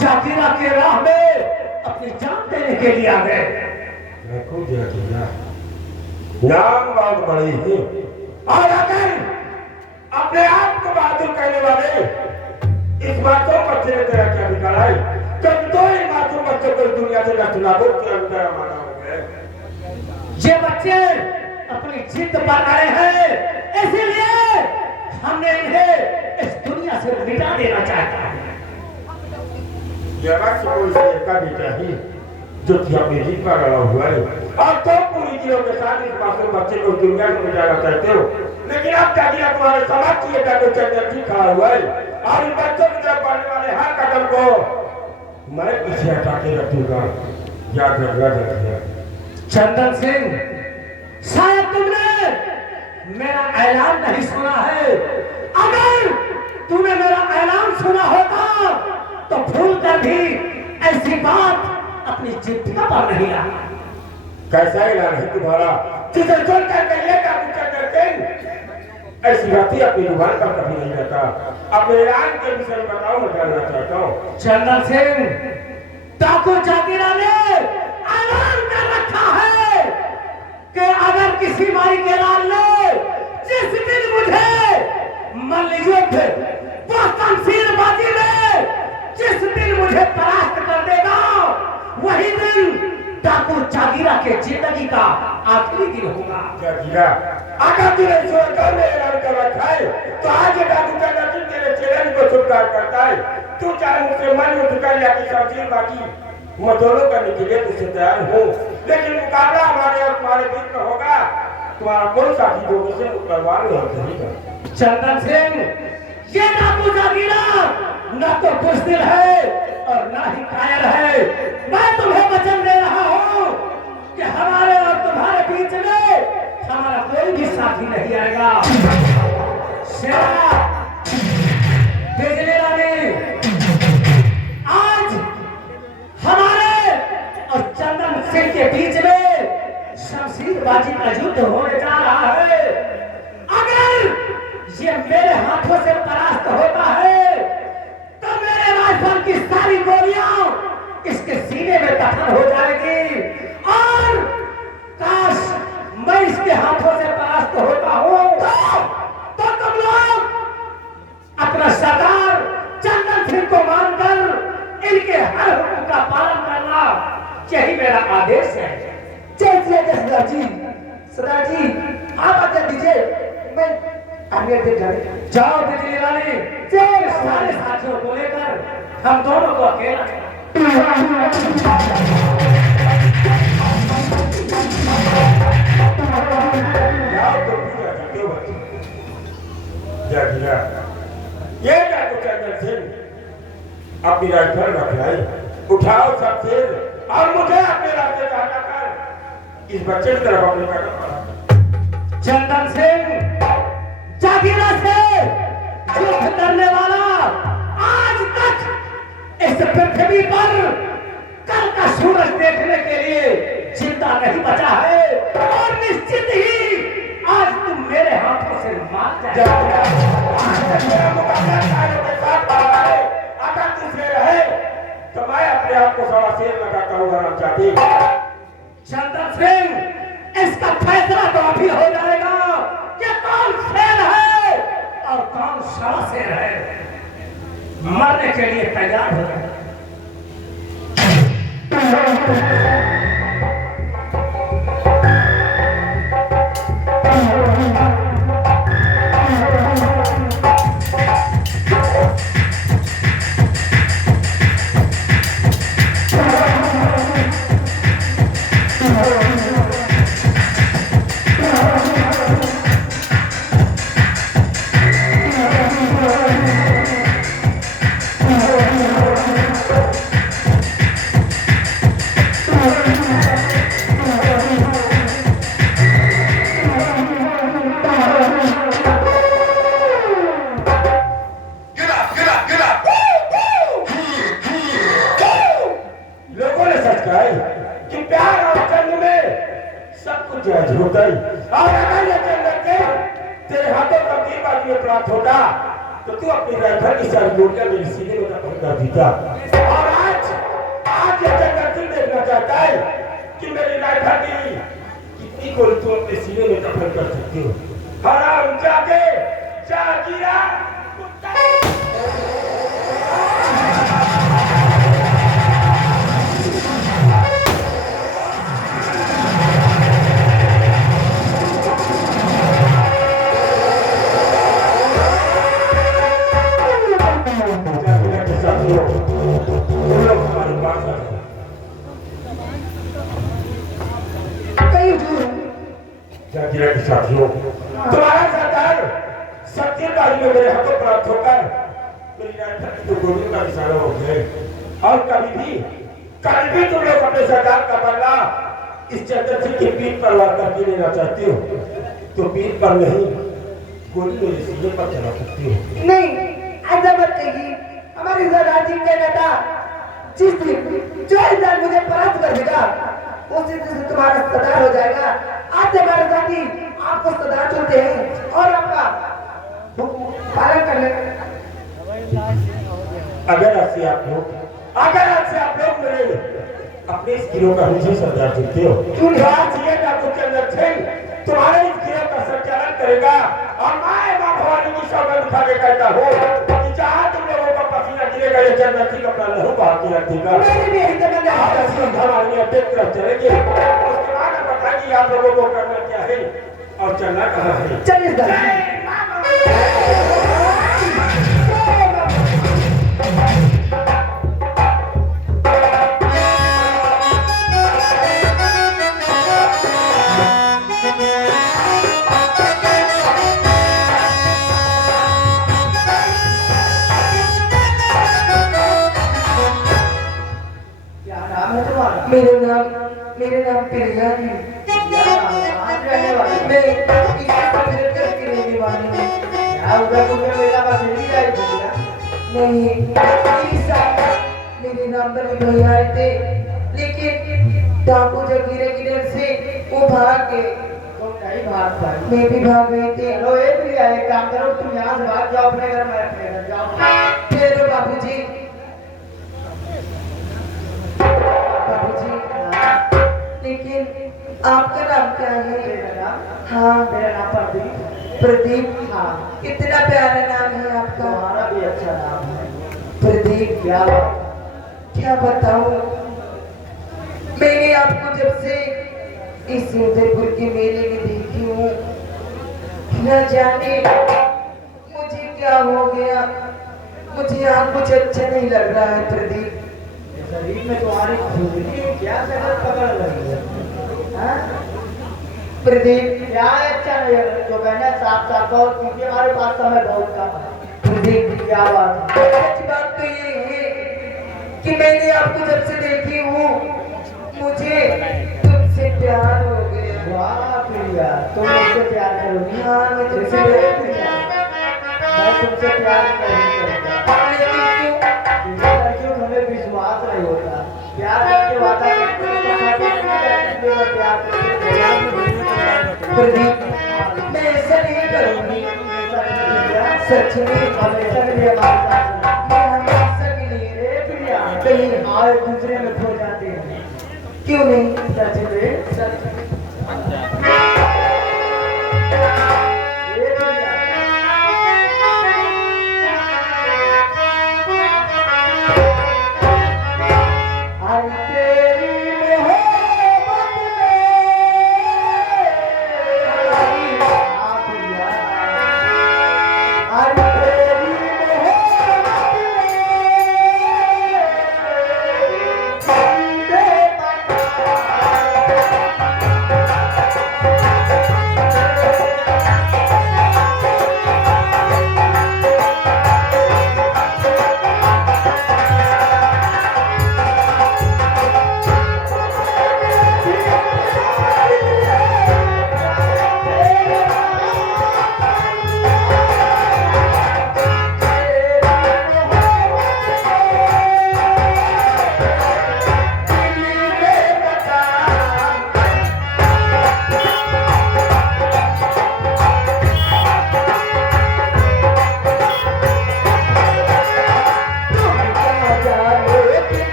जाकिरा के राह में अपनी जान देने के लिए आ गए। देखो जाकिरा नाम बात बड़ी ही और अगर अपने आप को बहादुर कहने वाले इस मासूम बच्चे ने तेरा क्या निकाला है? जब तो ही मासूम बच्चे को दुनिया से नचुनाबूद किया तेरा माना हो गया। ये बच्चे अपनी जिद पर अड़े हैं, इसीलिए हमने इन्हें इस दुनिया से मिटा देना चाहता है। जवाब से कोई से का बेटा ही जो कि अपनी जीत पर अड़ा हुआ है और तो पूरी जीवन के साथ इस मासूम बच्चे को दुनिया से मिटाना चाहते हो, लेकिन अब जाकिरा तुम्हारे समाज की एक चंदन जी खड़ा हुआ है और इन बच्चों की तरफ बढ़ने वाले हर कदम को मैं पीछे हटा के रखूंगा। याद रखना जाकिरा। चंदन सिंह, शायद तुमने मेरा ऐलान नहीं सुना है। अगर तूने मेरा ऐलान सुना होता तो भूल कर भी ऐसी बात अपनी जिद्द पर नहीं ला। कैसा ऐलान है तुम्हारा जिसे सुनकर कहिए का करके ऐसी बात ही अपनी जुबान पर कभी नहीं रहता। अपने ऐलान के विषय में बताओ, मैं जानना चाहता हूँ। चंदन सिंह, डाकू जाकिरा ने ऐलान कर रखा है कि अगर किसी माई के लाल ने जिस दिन मुझे मल्लयुद्ध व शमशीरबाजी में जिस दिन मुझे परास्त कर देगा, वही दिन डाकू जाकिरा के जिंदगी का आखिरी दिन होगा। जाकिरा, अगर तूने स्वर्ग में ऐलान कर रखा है तो आज ये डाकू जाकिरा तेरे चेहरे को स्वीकार करता है। तू चाहे मुझसे मन युद्ध कर या कि शमशीरबाजी मैं दोनों करने के लिए तुझसे तैयार हूँ, लेकिन मुकाबला हमारे और तुम्हारे बीच में होगा। तुम्हारा कौन साथी दोनों से मुकलवार नहीं करेगा। चंदन सिंह, ये डाकू जाकिरा न तो बुज़दिल है और न ही कायर है। मैं तुम्हें वचन दे रहा हूँ कि हमारे और तुम्हारे बीच में हमारा कोई भी साथी नहीं आएगा। शेरा, बिजली रानी, आज हमारे और चंदन सिंह के बीच में शमशीरबाजी का युद्ध होने जा रहा है। अगर ये मेरे हाथों से परास्त होता है तो मेरे राइफल की सारी गोलियां इसके सीने में दफन हो जाएगी, और काश मैं इसके हाथों से परास्त होता हूं तो तुम लोग अपना सरदार चंदन सिंह को मानकर इनके हर हुक्म का पालन करना, यही मेरा आदेश है। सरदार जी, सरदार जी आप आज्ञा दीजिए, मैं आगे जाओ बिजली रानी, सारे साथियों को लेकर हम दोनों को अकेला जाकिरा, ये डाकू चंदन सिंह अपनी राइफल रख लाई, उठाओ सब शेर और मुझे अपने रास्ते से हटाकर इस बच्चे की तरफ अपने कदम बढ़ा। चंदन सिंह, जाकिरा से युद्ध करने वाला आज तक इस पृथ्वी पर कल का सूरज देखने के लिए जिंदा नहीं बचा है, और निश्चित ही आज तुम मेरे हाथों से मार जाएगा। मेरा मुकाबला सारों के साथ पड़ा है। अगर तू शेर है तो मैं अपने आप को सवा शेर लगाता हूँ हरामजादी। चंदन सिंह, इसका फैसला तो अभी हो जाएगा कि कौन शेर है और कौन सवा शेर है। मरने के लिए तैयार हो जाए। तो तू अपनी राइफल की सारी गोलियां मेरे सीने में दफन कर देता। और आज ये जंगल सिंह देखना चाहता है कि मेरी राइफल की कितनी गोली तू अपने सीने में दफन कर सकती हो। हराम जाके जागीरा कुत्ता। जागीरा के साथियों, तुम्हारा सरदार सत्यकाल में मेरे हाथों प्राप्त होकर मेरी राइफल की गोलियों का निशाना हो गए। और कभी भी तुम लोग अपने सरदार का बदला इस चंद्र सिंह की पीठ पर वार करके लेना चाहती हो तो पीठ पर नहीं, गोली मेरे सीने पर चला सकती हो। नहीं, ऐसा मत कहिए। हमारे सरदार जी कहना था जिस दिन जो इंसान मुझे परास्त कर देगा उसी दिन से तुम्हारा सरदार हो जाएगा। आज हमारे साथी आपको सरदार चुनते हैं और आपका पालन कर ले। अगर आज से आप लोग मेरे अपने इस गिरोह का मुझे सरदार चुनते हो तो आज ये डाकू के अंदर थे तुम्हारे इस गिरोह का संचालन करेगा। और मैं मां भवानी की सौगंध खा के कहता हूँ कि जहाँ तुम लोगों का पसीना गिरेगा ये चंद्र सिंह अपना लहू बहा के रखेगा। चलेंगे उसके बाद हम बताएंगे आप लोगों को करना क्या है और चलना कहाँ है। चलिए मेरे नाम प्रिया है। मैं रहने वाली हूँ। नहीं, मेरे नाम पर भैया आए थे लेकिन डाकू जगीरे की डर से वो भाग गए। तुम नहीं भाग पाई। मैं भी भाग गई थी। चलो एक काम करो, तुम यहाँ से भाग जाओ अपने घर, मैं अपने घर जाओ। फिर बाबूजी लेकिन आपका नाम क्या है? मेरा नाम? हाँ, मेरा नाम प्रदीप। प्रदीप। हाँ, कितना प्यारा नाम है आपका। तुम्हारा भी अच्छा नाम है प्रदीप। क्या बताऊं, मैंने आपको जब से इस उदयपुर के मेले में देखी हूँ न जाने मुझे क्या हो गया। मुझे यहाँ कुछ अच्छा नहीं लग रहा है प्रदीप। शरीर में तुम्हारी खुजली क्या शक्ल पकड़ रही है? प्रदीप क्या अच्छा नहीं है तो कहना साफ कहो, क्योंकि हमारे पास समय बहुत कम है। प्रदीप क्या बात है? सच बात तो ये है कि मैंने आपको जब से देखी हूँ मुझे तुमसे प्यार हो गया। वाह प्रिया, तुम मुझसे प्यार करोगी? हाँ, मैं तुमसे मैं तुमसे प्यार नहीं करता। क्यों हमें विश्वास नहीं होता। प्यार करके वादा करते हैं, प्रदीप मैं ऐसा नहीं करूंगी। सच में हमेशा के लिए हमारे साथ मैं हमेशा के लिए प्रिया कहीं आए दूसरे में खो जाते हैं। क्यों नहीं? सच में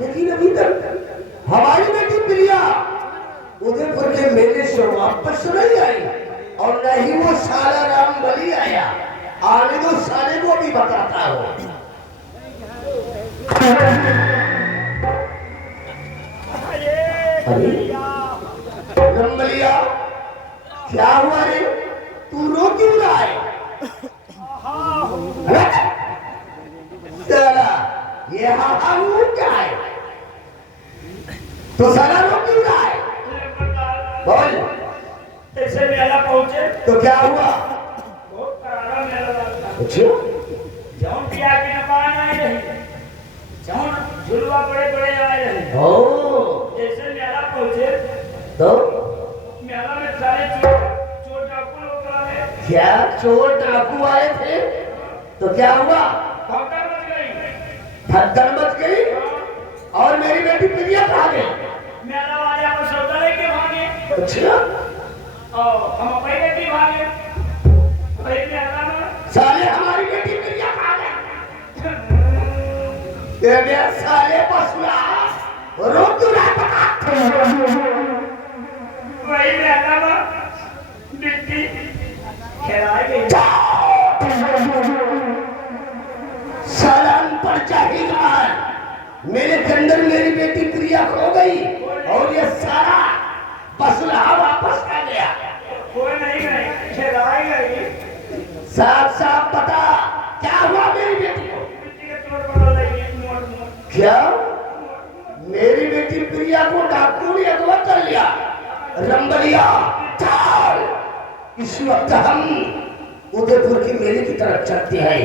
लेकिन अभी तक हमारी बेटी प्रिया उदयपुर के मेले से वापस नहीं आई और न ही वो साला राम बलि आया। आने दो साले को भी बताता हो। राम बलिया क्या हुआ रे, तू रो क्यों रहा है? साला ये हाहाऊ क्या है? तो साला रो क्यों रहा है? बोल। ऐसे मेला पहुंचे तो क्या हुआ? बहुत करारा मेला लगता। अच्छा जौन पिया के नपान आए रही, जौन झुलवा बड़े बड़े आए रहे। ओ जैसे मेला पहुंचे तो मेला में सारे चोर डाकू लोग आए। क्या चोर डाकू आए थे? तो क्या हुआ? भगदड़ मच गई। भगदड़ मच गई और मेरी बेटी प्रिया कहाँ गई? मेला वाले को सौदा लेके भागे। अच्छा और हम अपनी बेटी भागे। भाई मेला में साले हमारी बेटी प्रिया कहाँ गई? ये साले पसुआ रोक क्यों रहा है? वही मेला में बिट्टी खिलाई गई। सालान पर चाहिए मेरे के अंदर मेरी बेटी प्रिया खो गई और ये सारा पसुआ वापस आ गया। कोई नहीं गई, खिलाई गई। साफ साफ बता क्या हुआ मेरी बेटी को? बिट्टी के चोट बदल रही है। क्या मेरी बेटी प्रिया को डाकू ने अगवा कर लिया? रंबलिया चाल इस वक्त हम उदयपुर की मेले की तरफ चलते हैं।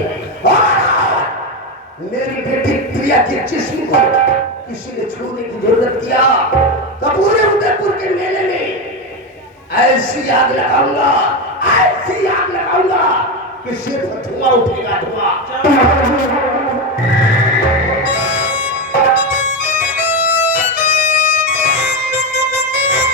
मेरी बेटी प्रिया के जिस्म को किसी ने छूने की जरूरत किया तो पूरे उदयपुर के मेले में ऐसी आग लगाऊंगा, ऐसी आग लगाऊंगा कि सिर पर धुआं उठेगा